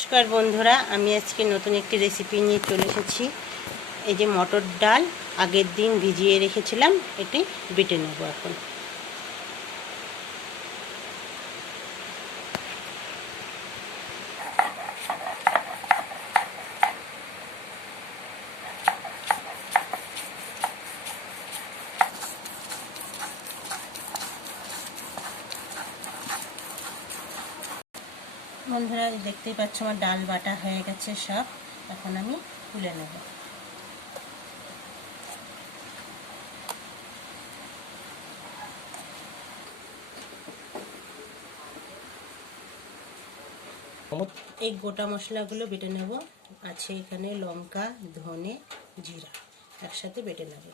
নমস্কার বন্ধুরা, আমি আজকে নতুন একটি রেসিপি নিয়ে চলে এসেছি। এই যে মটর ডাল আগের দিন ভিজিয়ে রেখেছিলাম, এটি বেটে নেব এখন। বন্ধুরা দেখতেই পাচ্ছ আমার ডাল বাটা হয়ে গেছে সব। এখন আমি তুলে নেব। এই গোটা মশলাগুলো বেটে নেব। আছে এখানে লঙ্কা, ধনে, জিরা একসাথে বেটে নেব।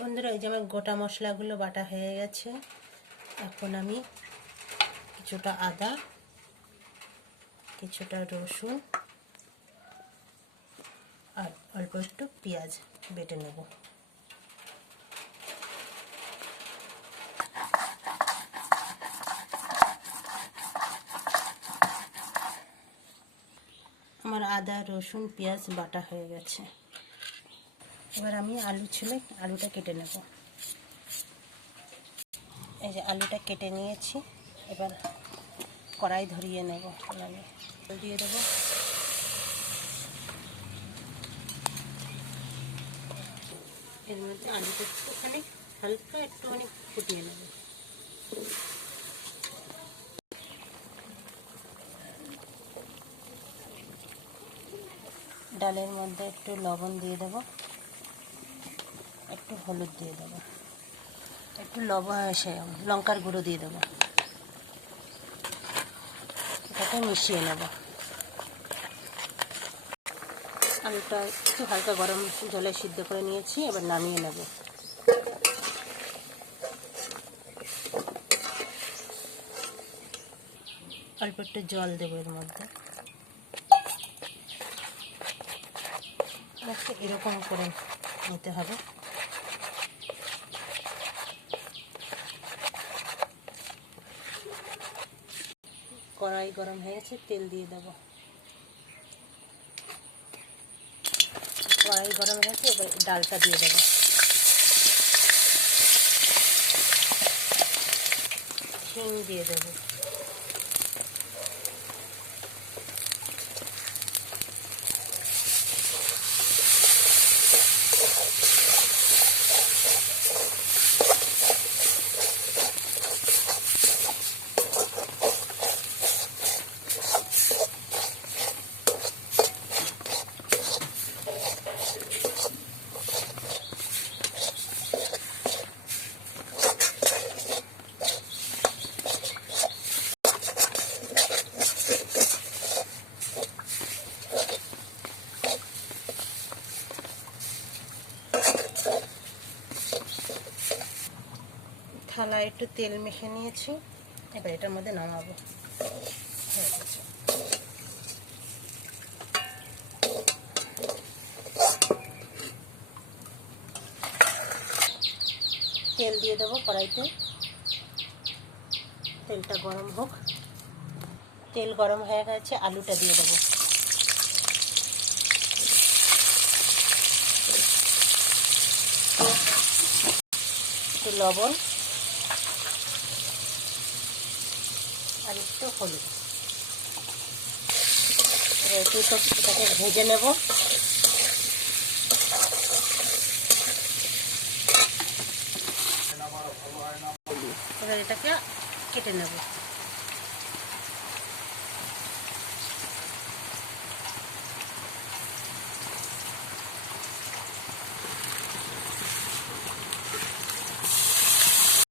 বন্ধুরা এই যে আমার গোটা মশলাগুলো বাটা হয়ে গেছে। এখন আমি কিছুটা আদা, কিছুটা রসুন আর অল্প একটু পেঁয়াজ বেটে নেব। আমার আদা, রসুন, পেঁয়াজ বাটা হয়ে গেছে। এবার আমি আলু ছিলে আলুটা কেটে নেব। এই যে আলুটা কেটে নিয়েছি। এবার কড়াই ধরিয়ে নেব। তেল দিয়ে দেবো। এর মধ্যে আলুটা একটুখানি হালকা একটুখানি ফুটিয়ে নেব। ডালের মধ্যে একটু লবণ দিয়ে দেবো, একটু হলুদ দিয়ে দেবো, একটু লঙ্কার গুঁড়ো দিয়ে দেবো। এটাকে মিশিয়ে নেব। আলুটা একটু হালকা গরম জলে সিদ্ধ করে নিয়েছি, এবার নামিয়ে নেব। অল্প একটু জল দেবো এর মধ্যে। এরকম করে নিতে হবে। কড়াই গরম হয়ে গেছে, তেল দিয়ে দেবো। কড়াই গরম হয়েছে, এবার ডালটা দিয়ে দেবো। হিং দিয়ে দেবো। থালায় একটু তেল মেখে নিয়েছি, এবার এটার মধ্যে নামাবো। তেল দিয়ে দেবো কড়াইতে। তেলটা গরম হোক। তেল গরম হয়ে গেছে, আলুটা দিয়ে দেবো। একটু লবণ আর একটু হলুদ। একটু এটাকে ভেজে নেব। এবার এটাকে কেটে নেব।